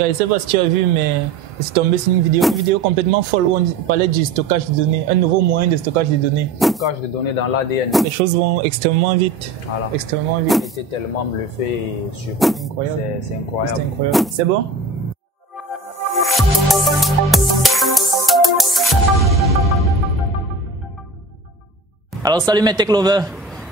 Je ne sais pas si tu as vu, mais je suis tombé sur une vidéo complètement folle où on parlait du stockage de données, un nouveau moyen de stockage de données. Stockage de données dans l'ADN. Les choses vont extrêmement vite. Voilà. Extrêmement vite. J'étais tellement bluffé et surpris. Incroyable. C'est incroyable. C'est incroyable. C'est bon? Alors salut mes tech lovers.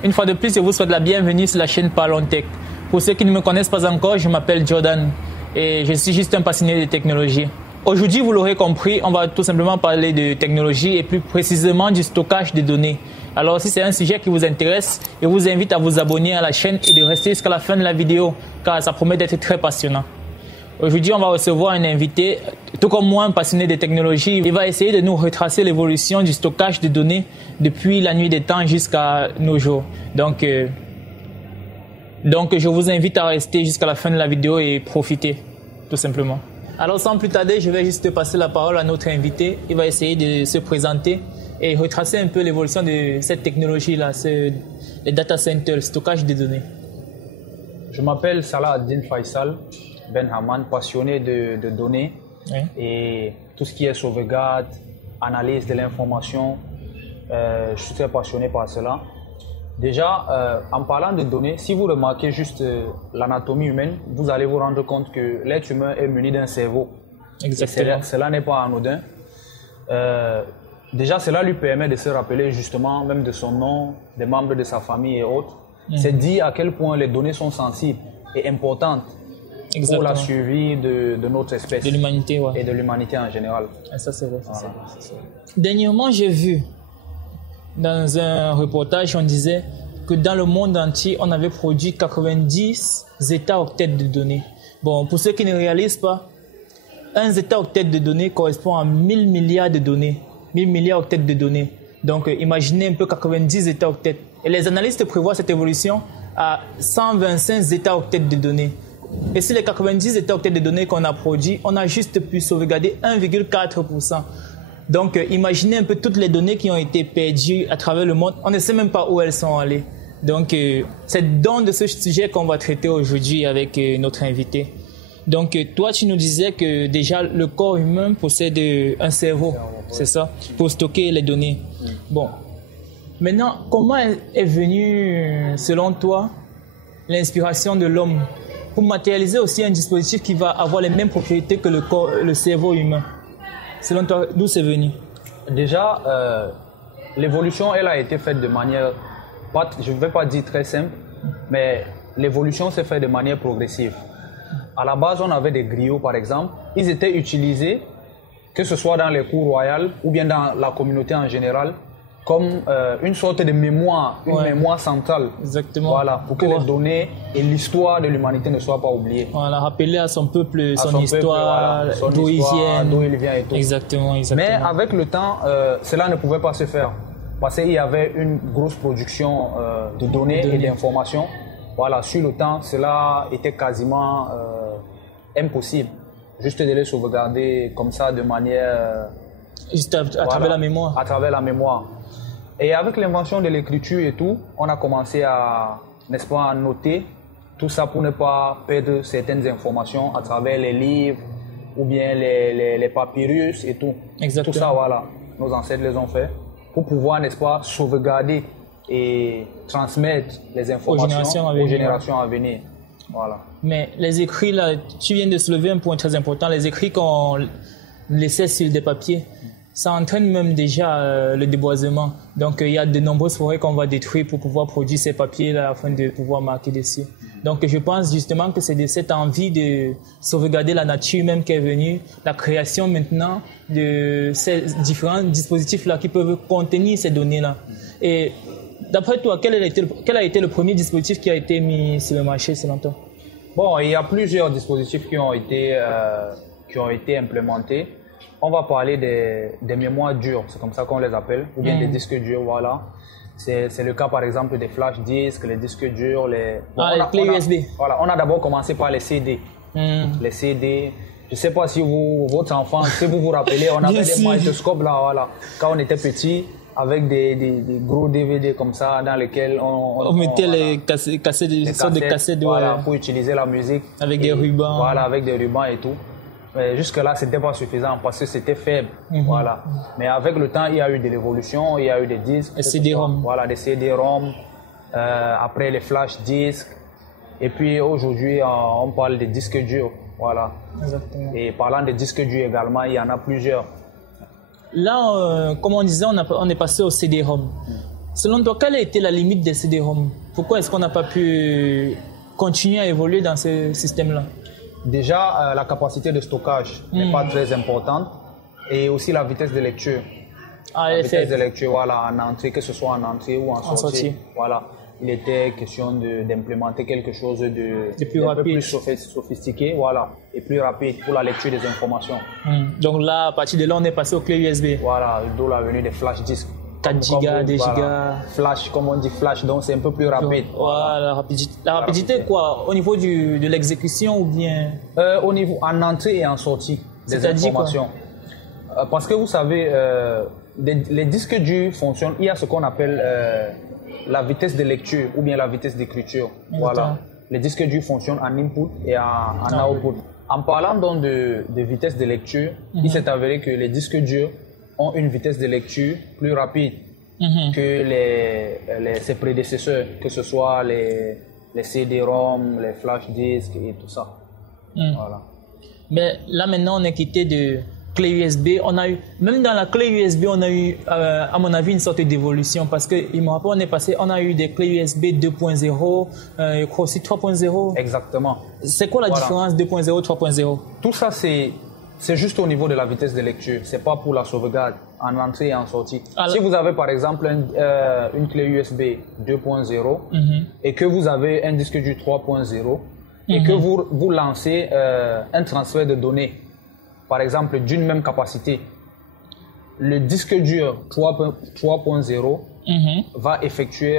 Une fois de plus, je vous souhaite la bienvenue sur la chaîne Parlons Tech. Pour ceux qui ne me connaissent pas encore, je m'appelle Jordan et je suis juste un passionné de technologie. Aujourd'hui, vous l'aurez compris, on va tout simplement parler de technologie et plus précisément du stockage de données. Alors si c'est un sujet qui vous intéresse, je vous invite à vous abonner à la chaîne et de rester jusqu'à la fin de la vidéo car ça promet d'être très passionnant. Aujourd'hui, on va recevoir un invité, tout comme moi, un passionné de technologie. Il va essayer de nous retracer l'évolution du stockage de données depuis la nuit des temps jusqu'à nos jours. Donc, je vous invite à rester jusqu'à la fin de la vidéo et profiter, tout simplement. Alors, sans plus tarder, je vais juste passer la parole à notre invité. Il va essayer de se présenter et retracer un peu l'évolution de cette technologie-là, les data centers, le stockage de données. Je m'appelle Salah Ad-Din Faisal Ben Haman, passionné de données et tout ce qui est sauvegarde, analyse de l'information. Je suis très passionné par cela. Déjà, en parlant de données, si vous remarquez juste l'anatomie humaine, vous allez vous rendre compte que l'être humain est muni d'un cerveau. Exactement. Cela n'est pas anodin. Déjà, cela lui permet de se rappeler justement même de son nom, des membres de sa famille et autres. C'est dire à quel point les données sont sensibles et importantes. Pour la survie de notre espèce. De l'humanité, ouais. Et de l'humanité en général. Et ça, c'est vrai. Voilà. Dernièrement, j'ai vu dans un reportage, on disait que dans le monde entier, on avait produit 90 zeta-octets de données. Bon, pour ceux qui ne réalisent pas, un zeta-octet de données correspond à 1000 milliards de données. 1000 milliards octets de données. Donc, imaginez un peu 90 zeta-octets. Et les analystes prévoient cette évolution à 125 zeta-octets de données. Et sur les 90 zeta-octets de données qu'on a produits, on a juste pu sauvegarder 1,4%. Donc, imaginez un peu toutes les données qui ont été perdues à travers le monde. On ne sait même pas où elles sont allées. Donc, c'est dans de ce sujet qu'on va traiter aujourd'hui avec notre invité. Donc, toi, tu nous disais que déjà le corps humain possède un cerveau, c'est ça, pour stocker les données. Bon, maintenant, comment est venue, selon toi, l'inspiration de l'homme pour matérialiser aussi un dispositif qui va avoir les mêmes propriétés que le cerveau humain? Selon toi, d'où c'est venu? Déjà, l'évolution, elle a été faite de manière, je ne vais pas dire très simple, mais l'évolution s'est faite de manière progressive. À la base, on avait des griots, par exemple. Ils étaient utilisés, que ce soit dans les cours royales ou bien dans la communauté en général, comme une sorte de mémoire, mémoire centrale. Exactement. Voilà, pour que les données et l'histoire de l'humanité ne soient pas oubliées. Voilà, rappeler à son peuple son histoire, d'où il vient et tout. Exactement. Mais avec le temps, cela ne pouvait pas se faire. Parce qu'il y avait une grosse production de données et d'informations. Voilà, sur le temps, cela était quasiment impossible. Juste de les sauvegarder comme ça de manière... Juste à travers la mémoire. À travers la mémoire. Et avec l'invention de l'écriture et tout, on a commencé à, n'est-ce pas, à noter tout ça pour ne pas perdre certaines informations à travers les livres ou bien les papyrus et tout. Exactement. Tout ça, voilà, nos ancêtres les ont fait pour pouvoir, n'est-ce pas, sauvegarder et transmettre les informations aux générations à venir. Voilà. Mais les écrits, là, tu viens de soulever un point très important, les écrits qu'on laissait sur des papiers. Ça entraîne même déjà le déboisement. Donc, il y a de nombreuses forêts qu'on va détruire pour pouvoir produire ces papiers-là afin de pouvoir marquer dessus. Donc, je pense justement que c'est de cette envie de sauvegarder la nature même qui est venue, la création maintenant de ces différents dispositifs-là qui peuvent contenir ces données-là. Et d'après toi, quel a été le premier dispositif qui a été mis sur le marché selon toi? Bon, il y a plusieurs dispositifs qui ont été implémentés. On va parler des mémoires dures, c'est comme ça qu'on les appelle, ou bien des disques durs, voilà. C'est le cas par exemple des flash disques, les disques durs, les clés USB. Voilà, on a d'abord commencé par les CD. Les CD, je ne sais pas si votre enfant, si vous vous rappelez, on avait des magnétoscopes là, voilà. Quand on était petit, avec des gros DVD comme ça dans lesquels on mettait les cassettes, voilà, pour utiliser la musique. Avec des rubans. Voilà, avec des rubans et tout. Mais jusque-là, ce n'était pas suffisant parce que c'était faible. Voilà. Mais avec le temps, il y a eu de l'évolution, il y a eu des disques. Des CD-ROM. Voilà, des CD-ROM. Après les flash disques. Et puis aujourd'hui, on parle des disques durs. Voilà. Exactement. Et parlant des disques durs également, il y en a plusieurs. Là, comme on disait, on est passé au CD-ROM. Selon toi, quelle a été la limite des CD-ROM? Pourquoi est-ce qu'on n'a pas pu continuer à évoluer dans ce système-là? Déjà, la capacité de stockage n'est pas très importante et aussi la vitesse de lecture. Ah, la vitesse de lecture, voilà, en entrée, que ce soit en entrée ou en sortie. Voilà. Il était question d'implémenter quelque chose de peu plus sophistiqué, voilà, et plus rapide pour la lecture des informations. Donc là, à partir de là, on est passé aux clés USB. Voilà, d'où la venue des flash disques. 4 Go, 2 Go. Flash, comme on dit flash, donc c'est un peu plus rapide. Donc, voilà, la rapidité, quoi? Au niveau de l'exécution ou bien? Au niveau, en entrée et en sortie des informations. Parce que vous savez, les disques durs fonctionnent, il y a ce qu'on appelle la vitesse de lecture ou bien la vitesse d'écriture. Voilà. Les disques durs fonctionnent en input et en output. En parlant donc de vitesse de lecture, il s'est avéré que les disques durs ont une vitesse de lecture plus rapide que ses prédécesseurs, que ce soit les CD-ROM, les flash disks et tout ça. Voilà. Mais là maintenant on est quitté de clé USB. Même dans la clé USB, on a eu, à mon avis, une sorte d'évolution parce que il me rappelle, on a eu des clés USB 2.0, je crois aussi 3.0. Exactement. C'est quoi la différence 2.0, 3.0? Tout ça, c'est juste au niveau de la vitesse de lecture. C'est pas pour la sauvegarde en entrée et en sortie. Alors, si vous avez par exemple une clé USB 2.0 et que vous avez un disque dur 3.0 et que vous lancez un transfert de données, par exemple d'une même capacité, le disque dur 3.0 va effectuer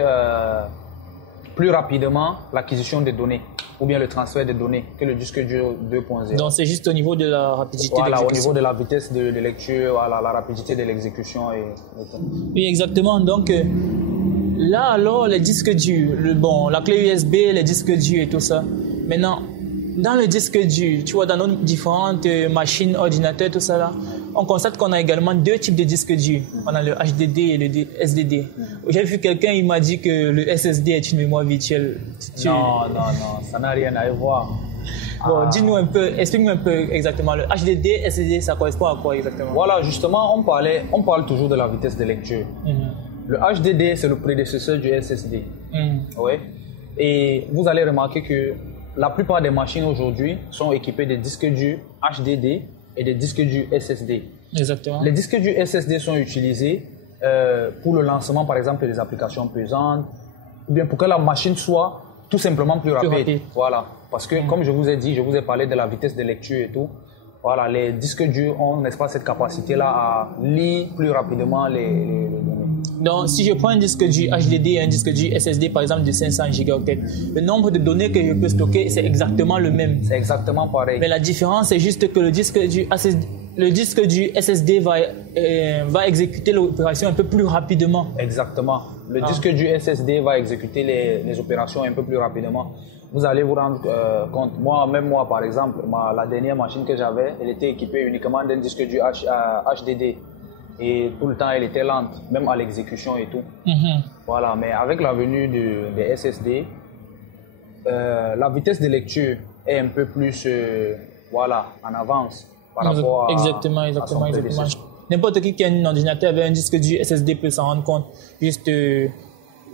plus rapidement l'acquisition des données ou bien le transfert des données que le disque dur 2.0. Donc c'est juste au niveau de la rapidité d'exécution. Au niveau de la vitesse de lecture, voilà, la rapidité de l'exécution. Oui, exactement. Donc là alors les disques durs, la clé USB, les disques durs et tout ça. Maintenant, dans le disque dur, tu vois, dans nos différentes machines, ordinateurs, tout ça là, on constate qu'on a également deux types de disques durs. On a le HDD et le SSD. J'ai vu quelqu'un, il m'a dit que le SSD est une mémoire virtuelle. Non, ça n'a rien à voir. Bon, dis-nous un peu, explique-nous un peu exactement. Le HDD, SSD, ça correspond à quoi exactement? Voilà, justement, on parle toujours de la vitesse de lecture. Le HDD, c'est le prédécesseur du SSD. Oui. Et vous allez remarquer que la plupart des machines aujourd'hui sont équipées de disques durs HDD et des disques durs SSD. Exactement. Les disques durs SSD sont utilisés pour le lancement, par exemple, des applications pesantes, ou bien pour que la machine soit tout simplement plus rapide. Voilà. Parce que, comme je vous ai dit, je vous ai parlé de la vitesse de lecture et tout. Voilà, les disques durs ont, n'est-ce pas, cette capacité-là à lire plus rapidement les données. Donc, si je prends un disque dur HDD et un disque dur SSD, par exemple, de 500 Go, le nombre de données que je peux stocker, c'est exactement le même. C'est exactement pareil. Mais la différence, c'est juste que le disque du SSD va exécuter l'opération un peu plus rapidement. Exactement. Le disque du SSD va exécuter les opérations un peu plus rapidement. Vous allez vous rendre compte, moi par exemple, la dernière machine que j'avais, elle était équipée uniquement d'un disque dur HDD. Et tout le temps, elle était lente, même à l'exécution et tout. Voilà, mais avec la venue des SSD, la vitesse de lecture est un peu plus en avance par rapport à son prédécesseur. N'importe qui a un ordinateur avec un disque dur SSD peut s'en rendre compte. Juste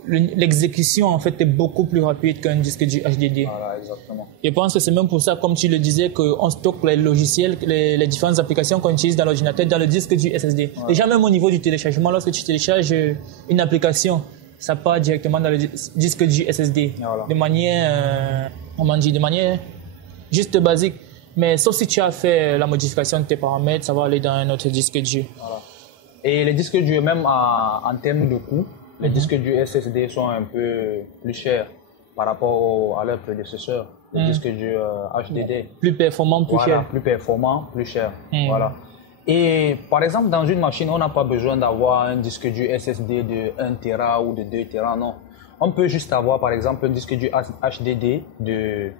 l'exécution en fait est beaucoup plus rapide qu'un disque dur HDD. Voilà, exactement. Je pense que c'est même pour ça, comme tu le disais, qu'on stocke les logiciels, les différentes applications qu'on utilise dans l'ordinateur dans le disque dur SSD. Voilà. Déjà même au niveau du téléchargement, lorsque tu télécharges une application, ça part directement dans le disque dur SSD. Voilà. De manière juste basique. Mais sauf si tu as fait la modification de tes paramètres, ça va aller dans un autre disque dur. Voilà. Et les disques durs, même en termes de coût, les disques durs SSD sont un peu plus chers par rapport à leurs prédécesseurs, les disques durs HDD. Plus performants, plus chers. Plus performants, plus chers. Voilà. Et par exemple, dans une machine, on n'a pas besoin d'avoir un disque dur SSD de 1 Tera ou de 2 Tera, non. On peut juste avoir par exemple un disque dur HDD de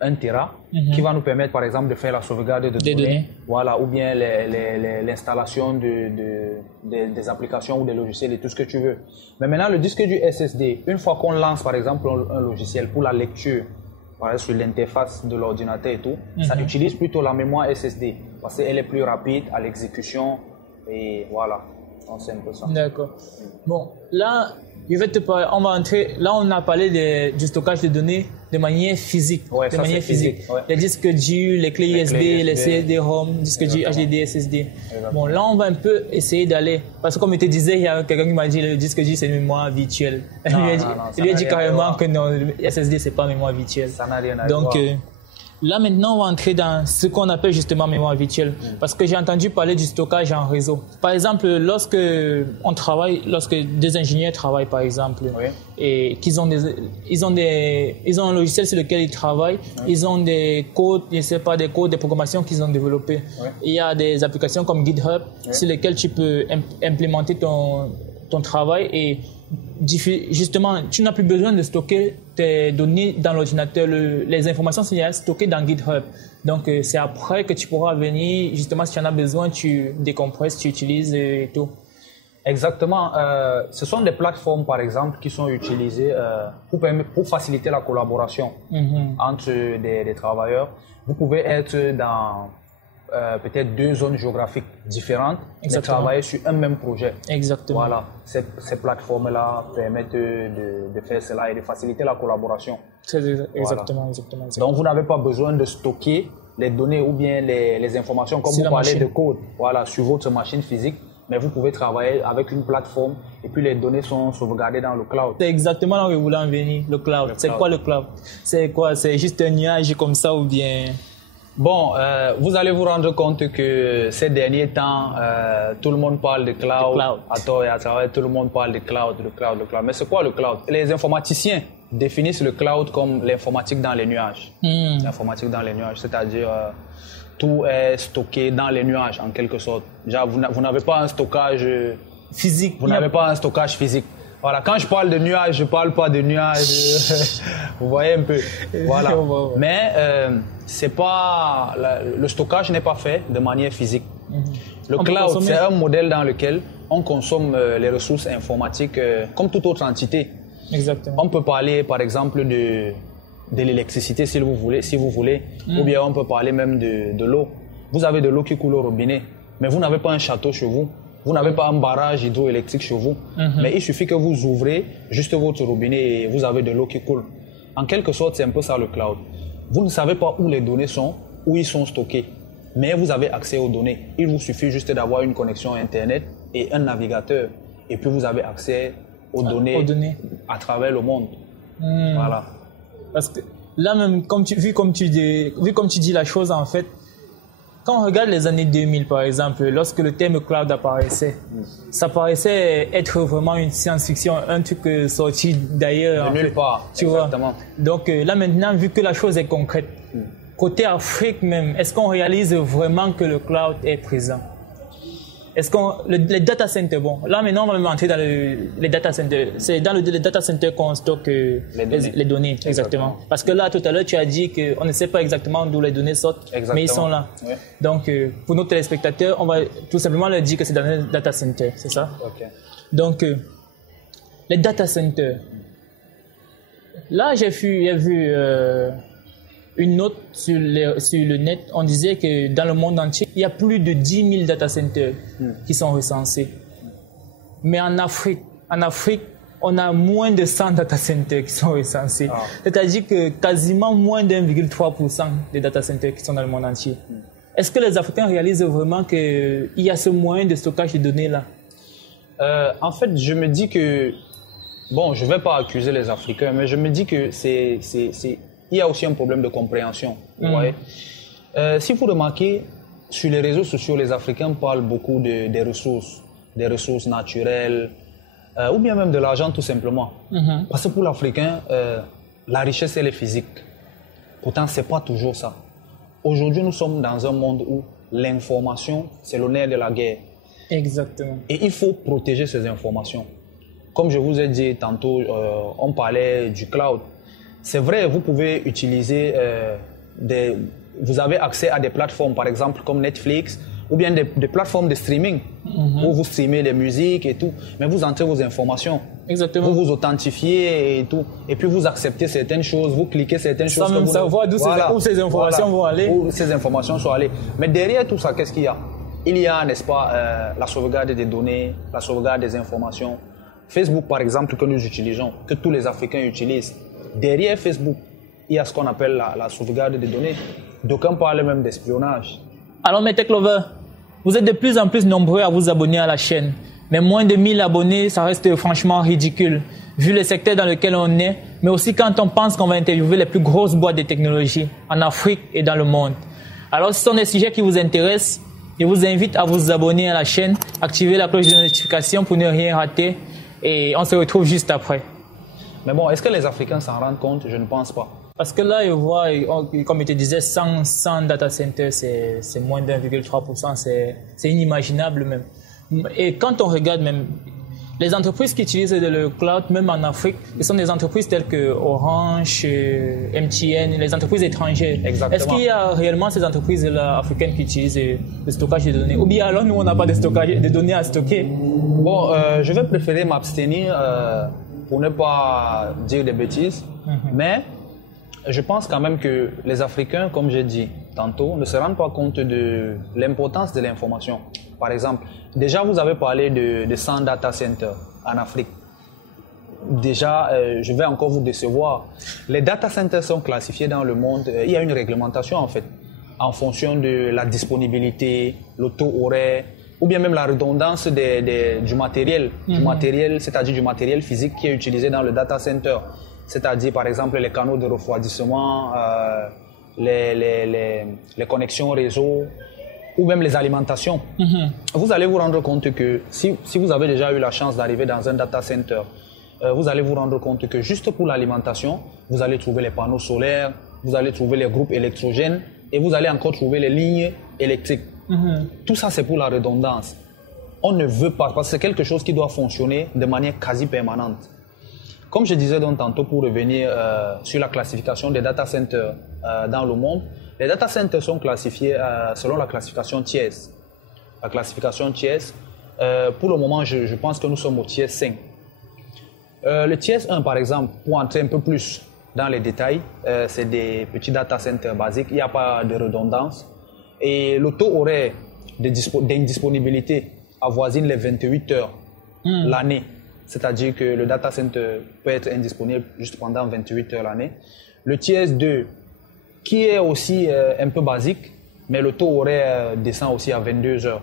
1 Tera qui va nous permettre par exemple de faire la sauvegarde de données. Voilà, ou bien l'installation des applications ou des logiciels et tout ce que tu veux. Mais maintenant le disque du SSD, une fois qu'on lance par exemple un logiciel pour la lecture, par exemple sur l'interface de l'ordinateur et tout, ça utilise plutôt la mémoire SSD parce qu'elle est plus rapide à l'exécution et voilà, c'est un peu ça. D'accord. Bon, là, je vais te parler, on va entrer, là on a parlé du stockage de données de manière physique. Ouais, de manière physique. Ouais. Les disques durs, les clés USB, les CD-ROM, disques durs, HDD, SSD. Bon, là on va un peu essayer d'aller, parce que comme je te disais, il y a quelqu'un qui m'a dit le disque dur c'est une mémoire virtuelle. Il lui a dit carrément que non, le SSD c'est pas mémoire virtuelle. Ça n'a rien à voir. Donc, là, maintenant, on va entrer dans ce qu'on appelle justement mémoire virtuelle. Parce que j'ai entendu parler du stockage en réseau. Par exemple, lorsque des ingénieurs travaillent, par exemple, et qu'ils ont ils ont un logiciel sur lequel ils travaillent, ils ont des codes, je sais pas, des codes de programmation qu'ils ont développés. Il y a des applications comme GitHub sur lesquelles tu peux implémenter ton travail et justement, tu n'as plus besoin de stocker tes données dans l'ordinateur. Les informations sont déjà stockées dans GitHub. Donc, c'est après que tu pourras venir, justement, si tu en as besoin, tu décompresses, tu utilises et tout. Exactement. Ce sont des plateformes, par exemple, qui sont utilisées pour faciliter la collaboration entre des travailleurs. Vous pouvez être dans peut-être 2 zones géographiques différentes, mais travailler sur un même projet. Exactement. Voilà, ces plateformes-là permettent de faire cela et de faciliter la collaboration. Exactement. Donc, vous n'avez pas besoin de stocker les données ou bien les informations, comme vous parlez de code, voilà, sur votre machine physique, mais vous pouvez travailler avec une plateforme et puis les données sont sauvegardées dans le cloud. C'est exactement là où je voulais en venir, le cloud. C'est quoi le cloud? C'est quoi? C'est juste un nuage comme ça ou bien... Bon, vous allez vous rendre compte que ces derniers temps, tout le monde parle de cloud. À tort et à travers, tout le monde parle de cloud, le cloud. Mais c'est quoi le cloud? Les informaticiens définissent le cloud comme l'informatique dans les nuages. L'informatique dans les nuages, c'est-à-dire tout est stocké dans les nuages en quelque sorte. Genre, vous n'avez pas un stockage physique. Vous n'avez pas un stockage physique. Voilà, quand je parle de nuages, je parle pas de nuages. Vous voyez un peu. Voilà. Mais c'est pas le stockage n'est pas fait de manière physique. Le cloud, c'est un modèle dans lequel on consomme les ressources informatiques comme toute autre entité. Exactement. On peut parler, par exemple, de l'électricité, si vous voulez, ou bien on peut parler même de l'eau. Vous avez de l'eau qui coule au robinet, mais vous n'avez pas un château chez vous. Vous n'avez pas un barrage hydroélectrique chez vous, mais il suffit que vous ouvrez juste votre robinet et vous avez de l'eau qui coule. En quelque sorte, c'est un peu ça le cloud. Vous ne savez pas où les données sont, où ils sont stockés, mais vous avez accès aux données. Il vous suffit juste d'avoir une connexion Internet et un navigateur, et puis vous avez accès aux données à travers le monde. Voilà. Parce que là même, vu comme tu dis la chose en fait, quand on regarde les années 2000 par exemple, lorsque le terme cloud apparaissait, ça paraissait être vraiment une science-fiction, un truc sorti d'ailleurs. De nulle part, tu exactement. Vois. Donc là maintenant, vu que la chose est concrète, côté Afrique même, est-ce qu'on réalise vraiment que le cloud est présent? Est-ce les data centers, bon, là maintenant on va même entrer dans les data centers. C'est dans les data centers qu'on stocke les données, exactement. Parce que là tout à l'heure tu as dit qu'on ne sait pas exactement d'où les données sortent, mais ils sont là. Oui. Donc pour nos téléspectateurs, on va tout simplement leur dire que c'est dans les data centers, c'est ça? Okay. Donc les data centers. Là j'ai vu une note sur le net, on disait que dans le monde entier, il y a plus de 10 000 data centers qui sont recensés. Mais en Afrique, on a moins de 100 data centers qui sont recensés. C'est-à-dire que quasiment moins d'1,3% des data centers qui sont dans le monde entier. Est-ce que les Africains réalisent vraiment qu'il y a ce moyen de stockage de données là? En fait, je me dis que, bon, je ne vais pas accuser les Africains, mais je me dis que il y a aussi un problème de compréhension. Vous voyez? Si vous remarquez, sur les réseaux sociaux, les Africains parlent beaucoup des ressources naturelles, ou bien même de l'argent tout simplement. Parce que pour l'Africain, la richesse, elle est physique. Pourtant, ce n'est pas toujours ça. Aujourd'hui, nous sommes dans un monde où l'information, c'est le nerf de la guerre. Exactement. Et il faut protéger ces informations. Comme je vous ai dit tantôt, on parlait du cloud. c'est vrai, vous pouvez utiliser vous avez accès à des plateformes, par exemple, comme Netflix, ou bien des plateformes de streaming, où vous streamez les musiques et tout, mais vous entrez vos informations. Exactement. Vous vous authentifiez et tout, et puis vous acceptez certaines choses, vous cliquez certaines choses. Sans même savoir où ces informations vont aller. Où ces informations sont allées. Mais derrière tout ça, qu'est-ce qu'il y a? Il y a, n'est-ce pas, la sauvegarde des données, la sauvegarde des informations. Facebook, par exemple, que nous utilisons, que tous les Africains utilisent. Derrière Facebook, il y a ce qu'on appelle la sauvegarde des données. D'aucuns parlent même d'espionnage. Alors, mes Tech Lovers, vous êtes de plus en plus nombreux à vous abonner à la chaîne. Mais moins de 1000 abonnés, ça reste franchement ridicule, vu le secteur dans lequel on est, mais aussi quand on pense qu'on va interviewer les plus grosses boîtes de technologie en Afrique et dans le monde. Alors, si ce sont des sujets qui vous intéressent, je vous invite à vous abonner à la chaîne, activer la cloche de notification pour ne rien rater, et on se retrouve juste après. Mais bon, est-ce que les Africains s'en rendent compte? Je ne pense pas. Parce que là, je vois, comme je te disais, 100 data centers, c'est moins d'1,3%, c'est inimaginable même. Et quand on regarde même les entreprises qui utilisent le cloud, même en Afrique, ce sont des entreprises telles que Orange, MTN, les entreprises étrangères. Exactement. Est-ce qu'il y a réellement ces entreprises-là africaines qui utilisent le stockage de données? Ou bien alors nous, on n'a pas de stockage de données à stocker? Bon, je vais préférer m'abstenir pour ne pas dire des bêtises, mais je pense quand même que les Africains, comme j'ai dit tantôt, ne se rendent pas compte de l'importance de l'information. Par exemple, déjà vous avez parlé de 100 data centers en Afrique. Déjà, je vais encore vous décevoir. Les data centers sont classifiés dans le monde. Il y a une réglementation en fait, en fonction de la disponibilité, le taux horaire, ou bien même la redondance du matériel, c'est-à-dire du matériel physique qui est utilisé dans le data center. C'est-à-dire par exemple les canaux de refroidissement, les connexions réseau, ou même les alimentations. Vous allez vous rendre compte que si vous avez déjà eu la chance d'arriver dans un data center, vous allez vous rendre compte que juste pour l'alimentation, vous allez trouver les panneaux solaires, vous allez trouver les groupes électrogènes et vous allez encore trouver les lignes électriques. Tout ça, c'est pour la redondance. On ne veut pas, parce que c'est quelque chose qui doit fonctionner de manière quasi permanente. Comme je disais donc tantôt, pour revenir sur la classification des data centers dans le monde, les data centers sont classifiés selon la classification TIES. La classification TIES, pour le moment, je pense que nous sommes au TIES 5. Le TIES 1, par exemple, pour entrer un peu plus dans les détails, c'est des petits data centers basiques, il n'y a pas de redondance. Et le taux horaire d'indisponibilité avoisine les 28 heures l'année. C'est-à-dire que le data center peut être indisponible juste pendant 28 heures l'année. Le TIES 2, qui est aussi un peu basique, mais le taux horaire descend aussi à 22 heures.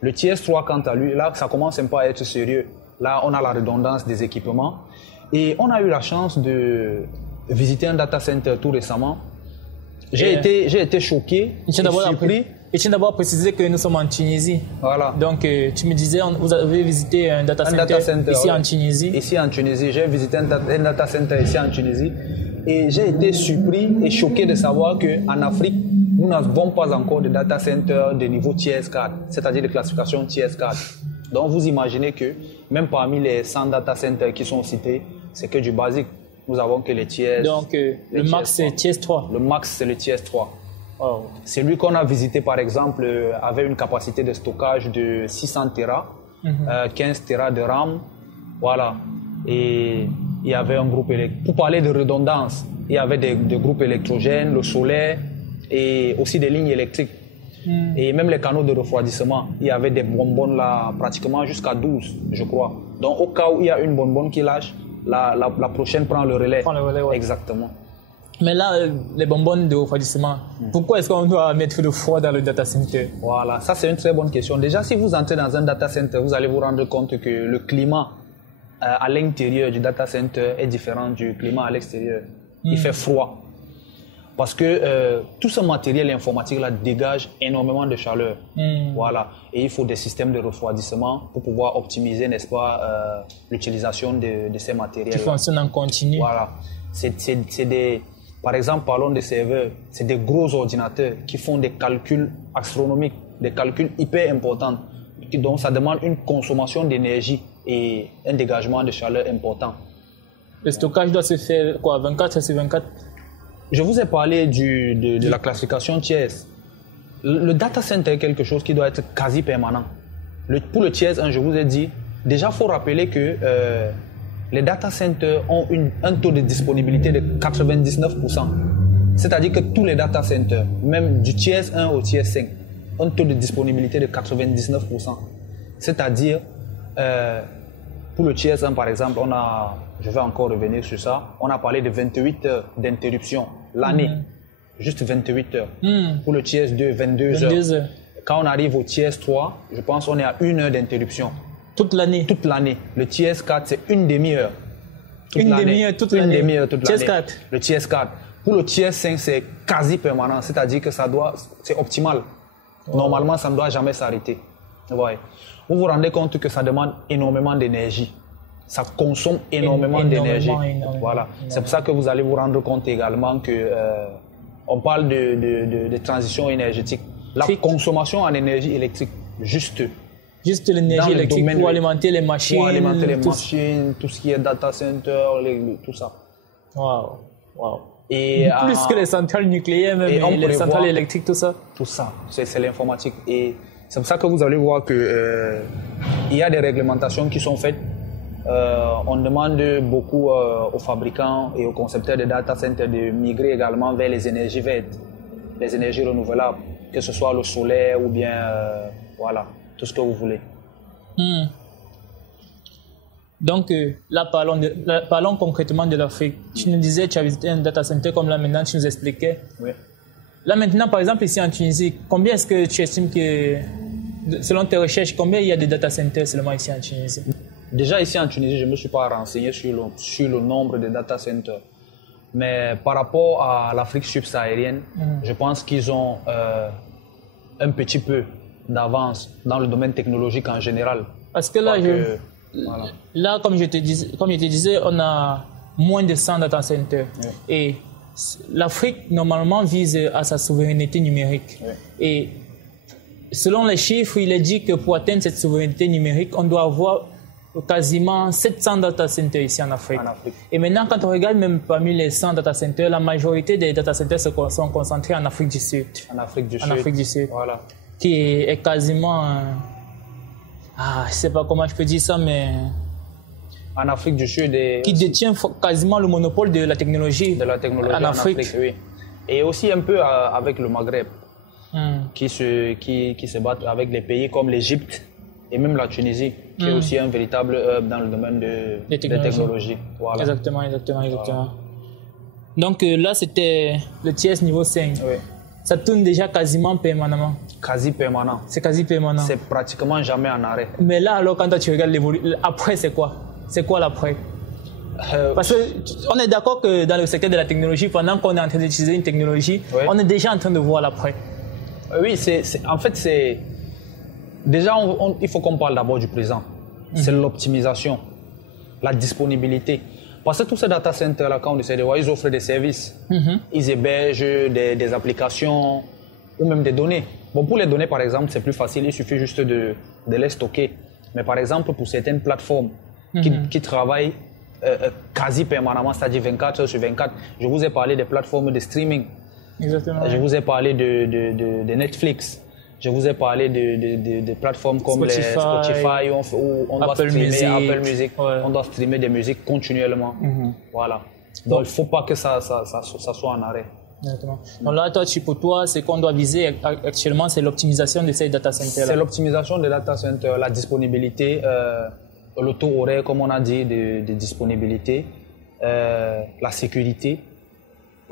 Le TIES 3, quant à lui, là, ça commence un peu à être sérieux. Là, on a la redondance des équipements. Et on a eu la chance de visiter un data center tout récemment. J'ai été choqué et surpris. Et tiens d'abord à préciser que nous sommes en Tunisie. Voilà. Donc, tu me disais, vous avez visité un data center ici en Tunisie. Ici en Tunisie, j'ai visité un data center ici en Tunisie. Et j'ai été surpris et choqué de savoir qu'en Afrique, nous n'avons pas encore de data center de niveau TIES 4, c'est-à-dire de classification TIES 4. Donc, vous imaginez que même parmi les 100 data centers qui sont cités, c'est que du basique. Nous avons que les TIES. Donc, le max, c'est TIES 3. Le max, c'est le TIES 3. Oh. Celui qu'on a visité, par exemple, avait une capacité de stockage de 600 Tera, 15 Tera de RAM. Voilà. Et il y avait un groupe électrique. Pour parler de redondance, il y avait des groupes électrogènes, le solaire et aussi des lignes électriques. Et même les canaux de refroidissement, il y avait des bonbonnes là, pratiquement jusqu'à 12, je crois. Donc, au cas où il y a une bonbonne qui lâche, la prochaine prend le relais. Ouais. Exactement. Mais là, les bonbonnes de refroidissement, pourquoi est-ce qu'on doit mettre le froid dans le data center? Voilà, ça c'est une très bonne question. Déjà, si vous entrez dans un data center, vous allez vous rendre compte que le climat à l'intérieur du data center est différent du climat à l'extérieur. Il fait froid. Parce que tout ce matériel informatique-là dégage énormément de chaleur. Voilà. Et il faut des systèmes de refroidissement pour pouvoir optimiser, n'est-ce pas, l'utilisation de ces matériels. Qui fonctionnent en continu. Voilà. Par exemple, parlons des serveurs. C'est des gros ordinateurs qui font des calculs astronomiques, des calculs hyper importants. Donc, ça demande une consommation d'énergie et un dégagement de chaleur important. Le stockage doit se faire quoi, 24 sur 24? Je vous ai parlé de la classification Tiers. Le data center est quelque chose qui doit être quasi permanent. Pour le Tiers 1, je vous ai dit, déjà il faut rappeler que les data centers ont un taux de disponibilité de 99%. C'est-à-dire que tous les data centers, même du Tiers 1 au Tiers 5, ont un taux de disponibilité de 99%. C'est-à-dire, pour le Tiers 1 par exemple, je vais encore revenir sur ça, on a parlé de 28 heures d'interruption l'année. Juste 28 heures. Pour le Tiers 2, 22 heures. Quand on arrive au Tiers 3, je pense qu'on est à 1 heure d'interruption. Toute l'année? Toute l'année. Le Tiers 4, c'est une demi-heure. Une demi-heure toute l'année? Une demi-heure toute l'année. Tiers 4? Le Tiers 4. Pour le Tiers 5, c'est quasi permanent. C'est-à-dire que c'est optimal. Normalement, ça ne doit jamais s'arrêter. Ouais. Vous vous rendez compte que ça demande énormément d'énergie. Ça consomme énormément d'énergie. Voilà. C'est pour ça que vous allez vous rendre compte également que on parle de transition énergétique. La consommation en énergie électrique, juste l'énergie électrique pour alimenter les machines. Pour alimenter les machines, tout ce qui est data center, tout ça. Wow. Et plus que les centrales nucléaires, même les centrales électriques, tout ça. Tout ça, c'est l'informatique. Et c'est pour ça que vous allez voir que il y a des réglementations qui sont faites. On demande beaucoup aux fabricants et aux concepteurs de data centers de migrer également vers les énergies vertes, les énergies renouvelables, que ce soit le solaire ou bien voilà, tout ce que vous voulez. Donc là, parlons concrètement de l'Afrique. Tu nous disais que tu as visité un data center, comme là maintenant tu nous expliquais. Oui. Là maintenant, par exemple, ici en Tunisie, combien est-ce que tu estimes que, selon tes recherches, combien il y a de data centers seulement ici en Tunisie? Déjà ici en Tunisie, je ne me suis pas renseigné sur le nombre de data centers. Mais par rapport à l'Afrique subsaharienne, je pense qu'ils ont un petit peu d'avance dans le domaine technologique en général. Parce que là, là comme je te disais, on a moins de 100 data centers. Oui. Et l'Afrique, normalement, vise à sa souveraineté numérique. Oui. Et selon les chiffres, il est dit que pour atteindre cette souveraineté numérique, on doit avoir quasiment 700 data centers ici en Afrique. Et maintenant, quand on regarde même parmi les 100 data centers, la majorité des data centers sont concentrés en Afrique du Sud. En Afrique du Sud. Voilà. Qui est quasiment... je ne sais pas comment je peux dire ça, mais... En Afrique du Sud... Qui détient quasiment le monopole de la technologie. En Afrique, oui. Et aussi un peu avec le Maghreb, qui se battent avec des pays comme l'Égypte et même la Tunisie, qui est aussi un véritable hub dans le domaine des technologies. Voilà. Exactement. Donc là, c'était le Tiers niveau 5. Oui. Ça tourne déjà quasiment permanemment. Quasi permanent. C'est quasi permanent. C'est pratiquement jamais en arrêt. Mais là, alors, quand tu regardes l'évolution, après, c'est quoi? C'est quoi l'après? Parce qu'on est d'accord que dans le secteur de la technologie, pendant qu'on est en train d'utiliser une technologie, on est déjà en train de voir l'après. Oui, en fait, c'est... Déjà, il faut qu'on parle d'abord du présent. C'est l'optimisation, la disponibilité. Parce que tous ces data centers-là, quand on essaie de voir, ils offrent des services. Ils hébergent des applications ou même des données. Bon, pour les données, par exemple, c'est plus facile. Il suffit juste de les stocker. Mais par exemple, pour certaines plateformes qui travaillent quasi permanemment, c'est-à-dire 24 heures sur 24, je vous ai parlé des plateformes de streaming. Exactement. Je vous ai parlé de Netflix. Je vous ai parlé de plateformes comme Spotify où on doit streamer Apple Music. On doit streamer des musiques continuellement. Voilà. Donc il ne faut pas que ça soit en arrêt. Exactement. Donc là, pour toi, ce qu'on doit viser actuellement, c'est l'optimisation de ces data centers. C'est l'optimisation des data centers, la disponibilité, le taux horaire, comme on a dit, de disponibilité, la sécurité.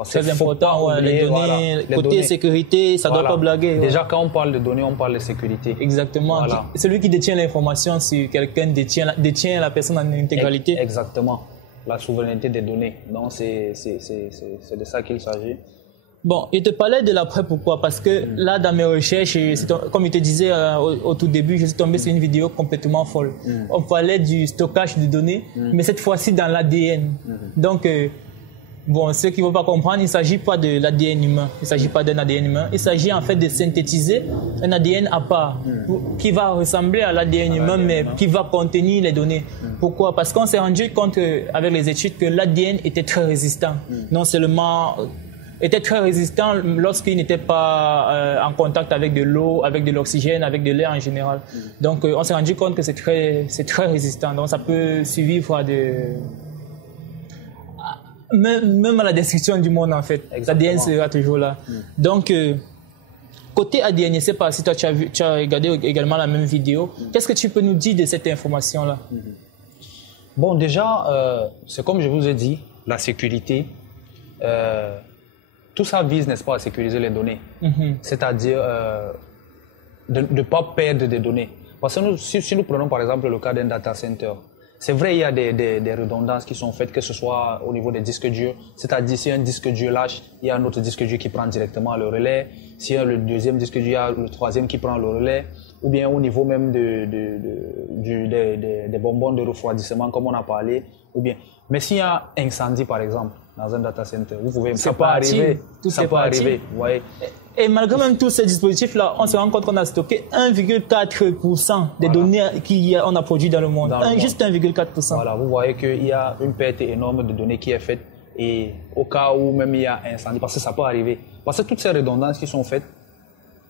C'est important, les données, côté sécurité, ça ne doit pas blaguer. Déjà, quand on parle de données, on parle de sécurité. Exactement. Voilà. Celui qui détient l'information sur quelqu'un détient la personne en intégralité. Exactement. La souveraineté des données. Donc, c'est de ça qu'il s'agit. Bon, il te parlait de l'après, pourquoi? Parce que là, dans mes recherches, comme il te disait au tout début, je suis tombé sur une vidéo complètement folle. On parlait du stockage de données, mais cette fois-ci dans l'ADN. Donc, Bon, ceux qui ne vont pas comprendre, il ne s'agit pas de l'ADN humain. Il ne s'agit pas d'un ADN humain. Il s'agit en fait de synthétiser un ADN à part qui va ressembler à l'ADN humain, mais qui va contenir les données. Pourquoi? Parce qu'on s'est rendu compte avec les études que l'ADN était très résistant. Non seulement était très résistant lorsqu'il n'était pas en contact avec de l'eau, avec de l'oxygène, avec de l'air en général. Donc, on s'est rendu compte que c'est très résistant. Donc, ça peut survivre à même à la destruction du monde, en fait. L'ADN sera toujours là. Donc, côté ADN, je ne sais pas si toi, tu as regardé également la même vidéo. Qu'est-ce que tu peux nous dire de cette information-là? Bon, déjà, c'est comme je vous ai dit, la sécurité. Tout ça vise, n'est-ce pas, à sécuriser les données. C'est-à-dire de ne pas perdre des données. Parce que si nous prenons par exemple le cas d'un data center, c'est vrai, il y a des redondances qui sont faites, que ce soit au niveau des disques durs. C'est-à-dire, si un disque dur lâche, il y a un autre disque dur qui prend directement le relais. Si le deuxième disque dur, il y a le troisième qui prend le relais. Ou bien au niveau même des bonbons de refroidissement, comme on a parlé. Ou bien. Mais s'il y a un incendie, par exemple, dans un data center, vous pouvez, ça peut arriver. Ça peut arriver, vous voyez. Et malgré même tous ces dispositifs-là, on se rend compte qu'on a stocké 1,4% des données qu'on a produites dans le monde. Juste 1,4%. Voilà, vous voyez qu'il y a une perte énorme de données qui est faite. Et au cas où même il y a un incendie, parce que ça peut arriver. Parce que toutes ces redondances qui sont faites,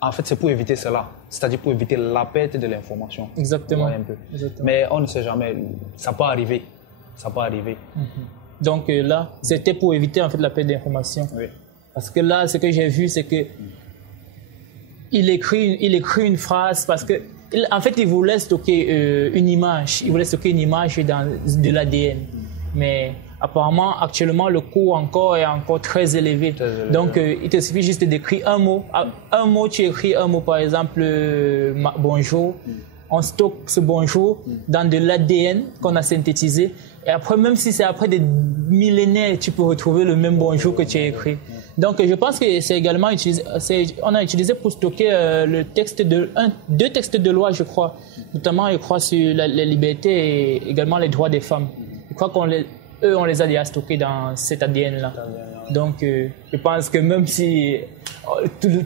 en fait, c'est pour éviter cela. C'est-à-dire pour éviter la perte de l'information. Exactement. Un peu. Exactement. Mais on ne sait jamais. Ça peut arriver. Ça peut arriver. Donc là, c'était pour éviter en fait la perte d'information. Oui. Parce que là, ce que j'ai vu, c'est que il écrit une phrase parce que en fait, il voulait stocker une image. Il voulait stocker une image de l'ADN. Mais apparemment, actuellement, le coût est encore très élevé. Donc, il te suffit juste d'écrire un mot. Un mot, tu écris un mot, par exemple, bonjour. On stocke ce bonjour dans de l'ADN qu'on a synthétisé. Et après, même si c'est après des millénaires, tu peux retrouver le même bonjour que tu as écrit. Donc, je pense que c'est également utilisé, on a utilisé pour stocker deux textes de loi, je crois. Notamment, je crois, sur les libertés et également les droits des femmes. Je crois on les a déjà stockés dans cet ADN-là. Donc, je pense que même si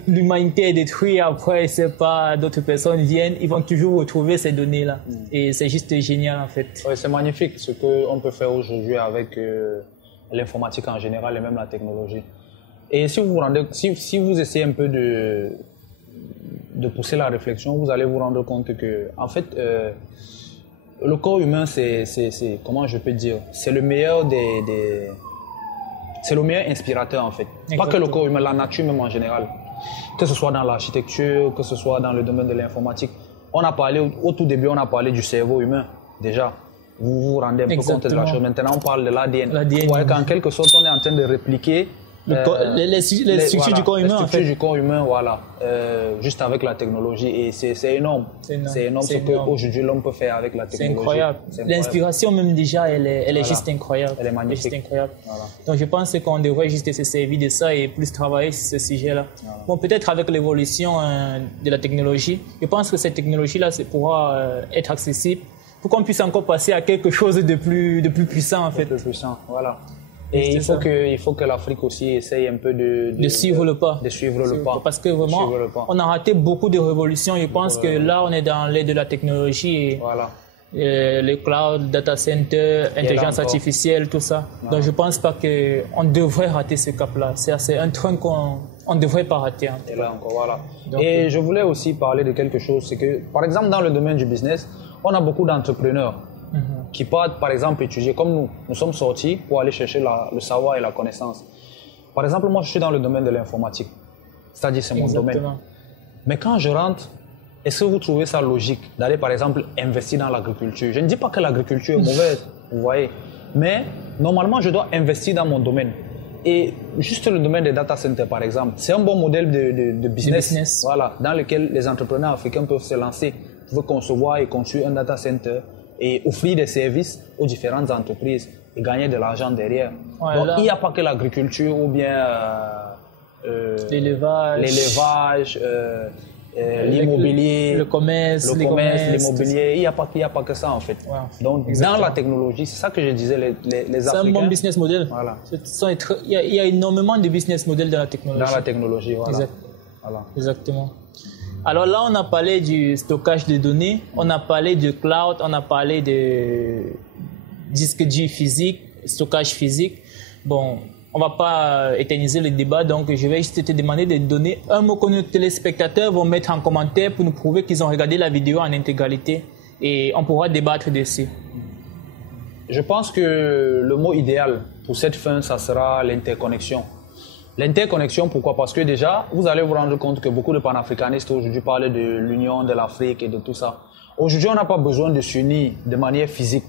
l'humanité est détruite, après, c'est pas, d'autres personnes viennent, ils vont toujours retrouver ces données-là. Et c'est juste génial, en fait. Ouais, c'est magnifique ce qu'on peut faire aujourd'hui avec l'informatique en général et même la technologie. Et si vous essayez un peu de pousser la réflexion, vous allez vous rendre compte que, en fait, le corps humain, c'est comment je peux dire, c'est le meilleur c'est le meilleur inspirateur, en fait. Exactement. Pas que le corps humain, la nature même en général. Que ce soit dans l'architecture, que ce soit dans le domaine de l'informatique. On a parlé, au tout début, on a parlé du cerveau humain, déjà. Vous vous rendez un peu compte de la chose. Maintenant, on parle de l'ADN. Vous voyez qu'en quelque sorte, on est en train de répliquer les structures du corps humain, en fait. Les structures du corps humain, voilà. Juste avec la technologie. Et c'est énorme. C'est énorme ce qu'aujourd'hui l'homme peut faire avec la technologie. C'est incroyable. L'inspiration même déjà, elle est juste incroyable. Elle est magnifique. Elle est juste incroyable. Voilà. Donc je pense qu'on devrait juste se servir de ça et plus travailler sur ce sujet-là. Voilà. Bon, peut-être avec l'évolution de la technologie, je pense que cette technologie-là pourra être accessible pour qu'on puisse encore passer à quelque chose de plus puissant, en fait. De plus puissant, voilà. Et il faut que l'Afrique aussi essaye un peu de suivre le pas. De suivre le pas. Parce que vraiment, on a raté beaucoup de révolutions. Je pense que là, on est dans l'ère de la technologie. Et voilà. Les clouds, data center, intelligence artificielle, tout ça. Voilà. Donc je pense pas qu'on devrait rater ce cap-là. C'est un train qu'on ne devrait pas rater. Et là encore, voilà. Donc, et je voulais aussi parler de quelque chose. C'est que, par exemple, dans le domaine du business, on a beaucoup d'entrepreneurs qui partent, par exemple, étudier, comme nous sommes sortis pour aller chercher le savoir et la connaissance. Par exemple, moi, je suis dans le domaine de l'informatique. C'est-à-dire, c'est mon domaine. Mais quand je rentre, est-ce que vous trouvez ça logique d'aller, par exemple, investir dans l'agriculture? Je ne dis pas que l'agriculture est mauvaise, vous voyez. Mais, normalement, je dois investir dans mon domaine. Et juste le domaine des data centers, par exemple, c'est un bon modèle de business. Voilà, dans lequel les entrepreneurs africains peuvent se lancer. Vous pouvez concevoir et construire un data center et offrir des services aux différentes entreprises et gagner de l'argent derrière. Ouais, donc, il n'y a pas que l'agriculture ou bien l'élevage. l'immobilier, le commerce, l'immobilier, il n'y a pas que ça en fait. Ouais, donc exactement. dans la technologie, c'est ça que je disais, les Africains. C'est un bon business model. Voilà. Il y a énormément de business models dans la technologie. Dans la technologie, voilà. Voilà. Exactement. Alors là, on a parlé du stockage de données, on a parlé de cloud, on a parlé de disque dur physique, stockage physique. Bon, on va pas éterniser le débat, donc je vais juste te demander de donner un mot que nos téléspectateurs vont mettre en commentaire pour nous prouver qu'ils ont regardé la vidéo en intégralité et on pourra débattre dessus. Je pense que le mot idéal pour cette fin, ça sera l'interconnexion. L'interconnexion, pourquoi? Parce que déjà, vous allez vous rendre compte que beaucoup de panafricanistes aujourd'hui parlent de l'union de l'Afrique et de tout ça. Aujourd'hui, on n'a pas besoin de s'unir de manière physique.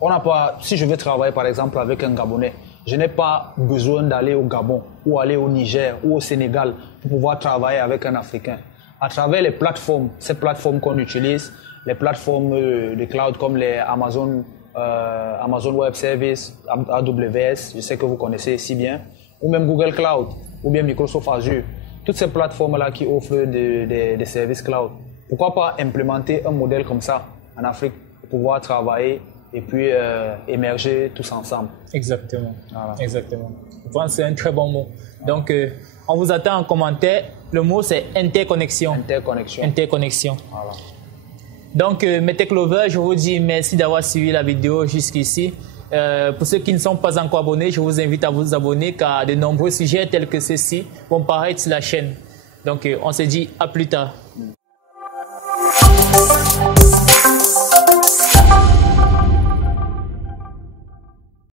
On n'a pas, si je veux travailler par exemple avec un Gabonais, je n'ai pas besoin d'aller au Gabon ou aller au Niger ou au Sénégal pour pouvoir travailler avec un Africain. À travers les plateformes, ces plateformes qu'on utilise, les plateformes de cloud comme les Amazon Web Services, AWS, je sais que vous connaissez si bien, ou même Google Cloud, ou bien Microsoft Azure. Toutes ces plateformes-là qui offrent des services cloud. Pourquoi pas implémenter un modèle comme ça en Afrique pour pouvoir travailler et puis émerger tous ensemble. Exactement. Voilà. Exactement. Je pense que c'est un très bon mot. Donc, on vous attend en commentaire. Le mot, c'est interconnexion. Interconnexion. Interconnexion. Voilà. Donc, mes tech lovers, je vous dis merci d'avoir suivi la vidéo jusqu'ici. Pour ceux qui ne sont pas encore abonnés, je vous invite à vous abonner car de nombreux sujets tels que ceux-ci vont paraître sur la chaîne. Donc, on se dit à plus tard.